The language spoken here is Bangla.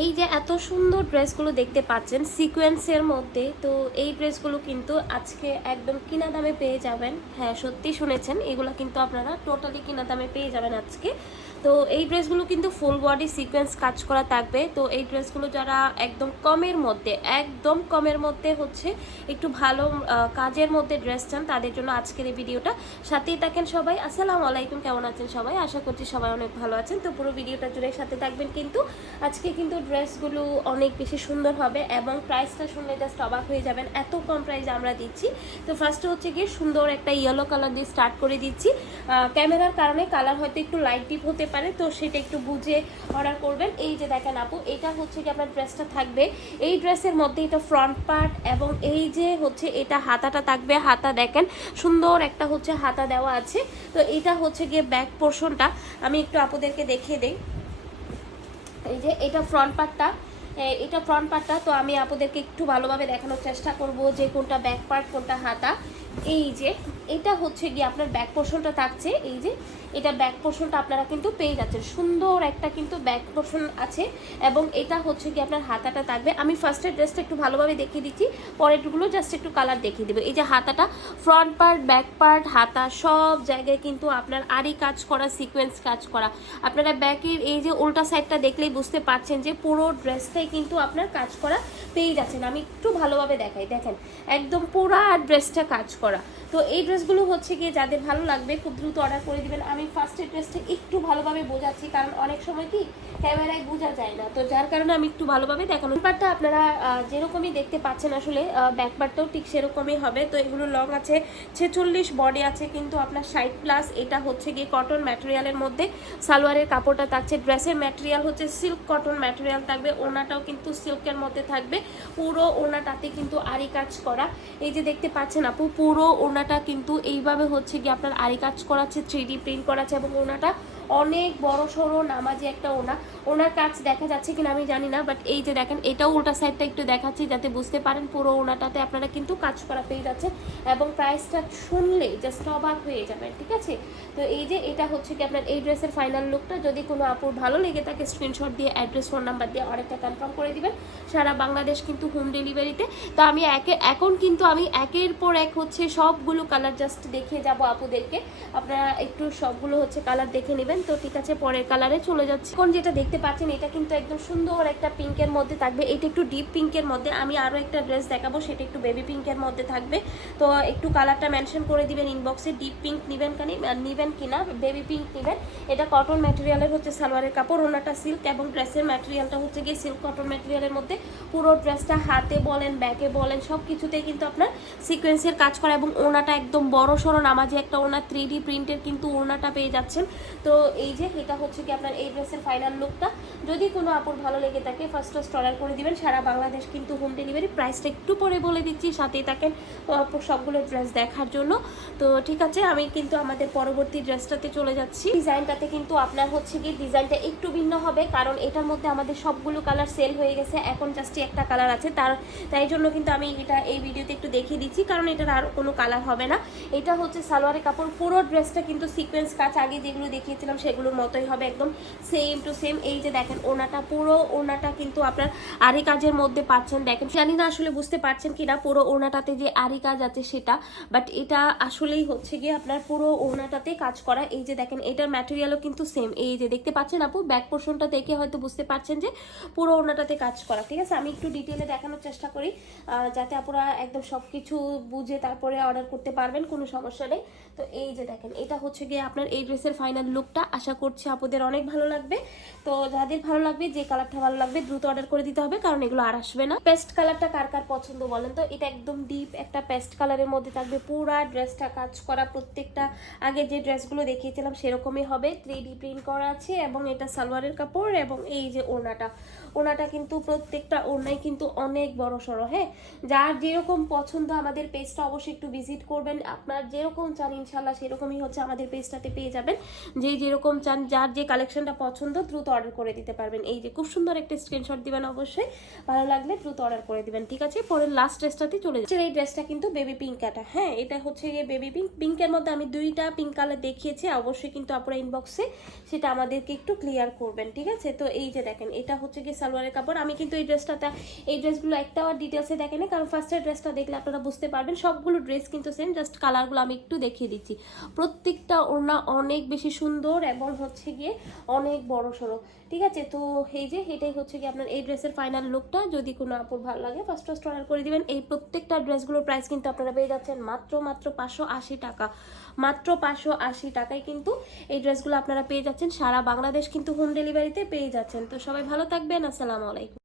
এই যে এত সুন্দর ড্রেসগুলো দেখতে পাচ্ছেন সিকোয়েন্সের মধ্যে, তো এই ড্রেসগুলো কিন্তু আজকে একদম কিনা দামে পেয়ে যাবেন। হ্যাঁ সত্যি শুনেছেন, এগুলো কিন্তু আপনারা টোটালি কিনা দামে পেয়ে যাবেন আজকে। তো এই ড্রেসগুলো কিন্তু ফুল বডি সিকোয়েন্স কাজ করা থাকবে। তো এই ড্রেসগুলো যারা একদম কমের মধ্যে, একদম কমের মধ্যে হচ্ছে একটু ভালো কাজের মধ্যে ড্রেস চান, তাদের জন্য আজকের এই ভিডিওটা। সাথেই থাকেন সবাই। আসসালামু আলাইকুম, কেমন আছেন সবাই? আশা করছি সবাই অনেক ভালো আছেন। তো পুরো ভিডিওটা জুড়ে সাথে থাকবেন কিন্তু, আজকে কিন্তু ড্রেসগুলো অনেক বেশি সুন্দর হবে এবং প্রাইসটা শুনলে জাস্ট অবাক হয়ে যাবেন, এত কম প্রাইসে আমরা দিচ্ছি। তো ফার্স্টে হচ্ছে গিয়ে সুন্দর একটা ইয়েলো কালার দিয়ে স্টার্ট করে দিচ্ছি। ক্যামেরার কারণে কালার হয়তো একটু লাইট ডিপ হতে পারে, তো সেটা একটু বুঝে অর্ডার করবেন। এই যে দেখেন আপু, এটা হচ্ছে কি আপনার ড্রেসটা থাকবে। এই ড্রেসের মধ্যে এটা ফ্রন্ট পার্ট এবং এই যে হচ্ছে এটা হাতাটা থাকবে, হাতা দেখেন সুন্দর একটা হচ্ছে হাতা দেওয়া আছে। তো এটা হচ্ছে গিয়ে ব্যাক পোর্শনটা আমি একটু আপুদেরকে দেখিয়ে দিই। এই যে এটা ফ্রন্ট পার্টটা এটা ফ্রন্ট পার্টটা তো আমি আপনাদেরকে একটু ভালোভাবে দেখানোর চেষ্টা করব যে কোনটা ব্যাক পার্ট কোনটা হাতা। এই যে, এটা হচ্ছে গিয়ে আপনার ব্যাক পোর্শনটা থাকছে। এই যে, এটা ব্যাক পোর্শনটা আপনারা কিন্তু পেয়ে যাচ্ছেন। সুন্দর একটা কিন্তু ব্যাক পোর্শন আছে এবং এটা হচ্ছে কি আপনার হাতাটা থাকবে। আমি ফার্স্টের ড্রেসটা একটু ভালোভাবে দেখিয়ে দিচ্ছি পরেরগুলো জাস্ট একটু কালার দেখিয়ে দেবো। এই যে হাতাটা ফ্রন্ট পার্ট ব্যাক পার্ট হাতা, সব জায়গায় কিন্তু আপনার আরই কাজ করা সিকোয়েন্স কাজ করা। আপনারা ব্যাকের এই যে উল্টা সাইডটা দেখলেই বুঝতে পারছেন যে পুরো ড্রেসটাই কিন্তু আপনার কাজ করা পেয়ে যাচ্ছেন। আমি একটু ভালোভাবে দেখাই। দেখেন, একদম পুরা ড্রেসটা কাজ করা। তো এই ড্রেসগুলো হচ্ছে গিয়ে যাদের ভালো লাগবে, খুব দ্রুত অর্ডার করে দিবেন। আমি ফার্স্টের ড্রেসটা একটু ভালোভাবে বোঝাচ্ছি, কারণ অনেক সময় কি ক্যামেরায় বোঝা যায় না। তো যার কারণে আমি একটু ভালোভাবে দেখানো ব্যাপারটা আপনারা যেরকমই দেখতে পাচ্ছেন আসলে ব্যাকপারটাও ঠিক সেরকমই হবে। তো এগুলো লং আছে, ছেচল্লিশ বডি আছে কিন্তু আপনার ষাট প্লাস এটা হচ্ছে গিয়ে কটন ম্যাটেরিয়ালের মধ্যে। সালোয়ারের কাপড়টা থাকছে ড্রেসের ম্যাটেরিয়াল হচ্ছে সিল্ক কটন ম্যাটেরিয়াল থাকবে। ওনাটাও কিন্তু সিল্কের মধ্যে থাকবে। পুরো ওনাটাতে কিন্তু আরি কাজ করা। এই যে দেখতে পাচ্ছেন আপু, পুরো ওনাটা কিন্তু এইভাবে হচ্ছে গিয়ে আপনার আরি কাজ করাচ্ছে থ্রি ডি প্রিন্ট করাচ্ছে এবং ওনাটা অনেক বড় সড়ো নামাজি একটা ওনা। ওনার কাজ দেখা যাচ্ছে কিনা আমি জানি না বাট এই যে দেখেন এটাও উল্টা সাইডটা একটু দেখাচ্ছি যাতে বুঝতে পারেন পুরো ওনাটাতে আপনারা কিন্তু কাজ করা পেয়ে যাচ্ছে এবং প্রাইসটা শুনলে জাস্ট অবাক হয়ে যাবেন, ঠিক আছে? তো এই যে এটা হচ্ছে কি আপনার এই ড্রেসের ফাইনাল লুকটা যদি কোনো আপুর ভালো লেগে থাকে স্ক্রিনশট দিয়ে অ্যাড্রেস ফোন নাম্বার দিয়ে অর্ডারটা কনফার্ম করে দিবেন। সারা বাংলাদেশ কিন্তু হোম ডেলিভারিতে তো আমি একে এখন কিন্তু আমি একের পর এক হচ্ছে সবগুলো কালার জাস্ট দেখিয়ে যাব আপুদেরকে। আপনারা একটু সবগুলো হচ্ছে কালার দেখে নেবেন। তো ঠিক আছে, পরের কালারে চলে যাচ্ছে। এখন যেটা দেখতে পাচ্ছেন, এটা কিন্তু একদম সুন্দর একটা পিঙ্কের মধ্যে থাকবে। এটা একটু ডিপ পিঙ্কের মধ্যে। আমি আরও একটা ড্রেস দেখাবো, সেটা একটু বেবি পিঙ্কের মধ্যে থাকবে। তো একটু কালারটা মেনশন করে দিবেন ইনবক্সে ডিপ পিঙ্ক নেবেন কানি নেবেন কিনা বেবি পিঙ্ক নেবেন। এটা কটন ম্যাটেরিয়ালের হচ্ছে সালোয়ারের কাপড়, ওনাটা সিল্ক এবং ড্রেসের ম্যাটেরিয়ালটা হচ্ছে গিয়ে সিল্ক কটন ম্যাটেরিয়ালের মধ্যে। পুরো ড্রেসটা হাতে বলেন ব্যাকে বলেন সব কিছুতেই কিন্তু আপনার সিকোয়েন্সের কাজ করা এবং ওনাটা একদম বড় সড়ো নামাজে একটা ওনা থ্রি ডি প্রিন্টের কিন্তু ওনাটা পেয়ে যাচ্ছেন। তো এই যে, এটা হচ্ছে কি আপনার এই ড্রেসের ফাইনাল লুকটা যদি কোনো আপুর ভালো লেগে থাকে ফার্স্ট ফার্স্ট অর্ডার করে দিবেন। সারা বাংলাদেশ কিন্তু হোম ডেলিভারি প্রাইসটা একটু পরে বলে দিচ্ছি, সাথেই থাকেন আপুর সবগুলো ড্রেস দেখার জন্য। তো ঠিক আছে, আমি কিন্তু আমাদের পরবর্তী ড্রেসটাতে চলে যাচ্ছি। ডিজাইনটাতে কিন্তু আপনার হচ্ছে কি ডিজাইনটা একটু ভিন্ন হবে, কারণ এটার মধ্যে আমাদের সবগুলো কালার সেল হয়ে গেছে। এখন জাস্ট একটা কালার আছে, তার, তাই জন্য কিন্তু আমি এটা এই ভিডিওতে একটু দেখিয়ে দিচ্ছি, কারণ এটার আর কোনো কালার হবে না। এটা হচ্ছে সালোয়ারের কাপড়, পুরো ড্রেসটা কিন্তু সিকোয়েন্স কাজ আগে যেগুলো দেখিয়েছিলাম সেগুলোর মতোই হবে একদম সেম টু সেম এই যে দেখেন, ওনাটা, পুরো ওনাটা কিন্তু আপনার আরি কাজের মধ্যে পাচ্ছেন। দেখেন, জানি না আসলে বুঝতে পারছেন কিনা, পুরো ওনাটাতে যে আরি কাজ আছে সেটা বাট এটা আসলেই হচ্ছে গিয়ে আপনার পুরো ওনাটাতে কাজ করা। এই যে দেখেন, এটার ম্যাটেরিয়ালও কিন্তু সেম এই যে দেখতে পাচ্ছেন আপু ব্যাক পোর্শনটা দেখে হয়তো বুঝতে পারছেন যে পুরো ওনাটাতে কাজ করা, ঠিক আছে? আমি একটু ডিটেলে দেখানোর চেষ্টা করি যাতে আপনারা একদম সব কিছু বুঝে তারপরে অর্ডার করতে পারবেন, কোনো সমস্যা নেই। তো এই যে দেখেন, এটা হচ্ছে গিয়ে আপনার এই ড্রেসের ফাইনাল লুকটা আশা করছি আপুদের অনেক ভালো লাগবে। তো যাদের ভালো লাগবে, যে কালারটা ভালো লাগবে, দ্রুত অর্ডার করে দিতে হবে, কারণ এগুলো আর আসবে না। পেস্ট কালারটা কার কার পছন্দ বলেন তো? এটা একদম ডিপ একটা পেস্ট কালারের মধ্যে থাকবে। পুরা ড্রেসটা কাজ করা প্রত্যেকটা, আগে যে ড্রেসগুলো দেখিয়েছিলাম, সেরকমই হবে। থ্রি ডি প্রিন্ট করা আছে এবং এটা সালোয়ারের কাপড় এবং এই যে ওনাটা। ওনাটা কিন্তু প্রত্যেকটা ওনাই কিন্তু অনেক বড় সড়ো হ্যাঁ? যার যেরকম পছন্দ আমাদের পেজটা অবশ্যই একটু ভিজিট করবেন। আপনার যেরকম চান ইনশাল্লাহ সেরকমই হচ্ছে আমাদের পেজটাতে পেয়ে যাবেন। যে যেরকম যেরকম চান, যার যে কালেকশনটা পছন্দ, দ্রুত অর্ডার করে দিতে পারবেন। এই যে, খুব সুন্দর একটা স্ক্রিনশট দিবেন অবশ্যই। ভালো লাগলে দ্রুত অর্ডার করে দিবেন, ঠিক আছে? পরের লাস্ট ড্রেসটাতে চলে যাচ্ছে। এই ড্রেসটা কিন্তু বেবি পিঙ্ক কাটা হ্যাঁ? এটা হচ্ছে গিয়ে বেবি পিঙ্ক পিঙ্কের মধ্যে আমি দুইটা পিঙ্ক কালার দেখিয়েছি, অবশ্যই কিন্তু আপনারা ইনবক্সে সেটা আমাদেরকে একটু ক্লিয়ার করবেন, ঠিক আছে? তো এই যে দেখেন, এটা হচ্ছে গিয়ে সালোয়ারের কাপড়। আমি কিন্তু এই ড্রেসটাতে এই ড্রেসগুলো একটা আর ডিটেলসে দেখেন কারণ ফার্স্টের ড্রেসটা দেখলে আপনারা বুঝতে পারবেন, সবগুলো ড্রেস কিন্তু সেম জাস্ট কালারগুলো আমি একটু দেখিয়ে দিচ্ছি। প্রত্যেকটা ওড়না অনেক বেশি সুন্দর এবং হচ্ছে গিয়ে অনেক বড় সড়ো। ঠিক আছে? তো এই যে এটাই হচ্ছে গিয়ে আপনার এই ড্রেসের ফাইনাল লুকটা যদি কোনো আপুর ভালো লাগে ফার্স্ট ফার্স্ট অর্ডার করে দিবেন। এই প্রত্যেকটা ড্রেসগুলোর প্রাইস কিন্তু আপনারা পেয়ে যাচ্ছেন মাত্র মাত্র পাঁচশো আশি টাকা। মাত্র পাঁচশো আশি টাকায় কিন্তু এই ড্রেসগুলো আপনারা পেয়ে যাচ্ছেন। সারা বাংলাদেশ কিন্তু হোম ডেলিভারিতে পেয়ে যাচ্ছেন। তো সবাই ভালো থাকবেন। আসসালামু আলাইকুম।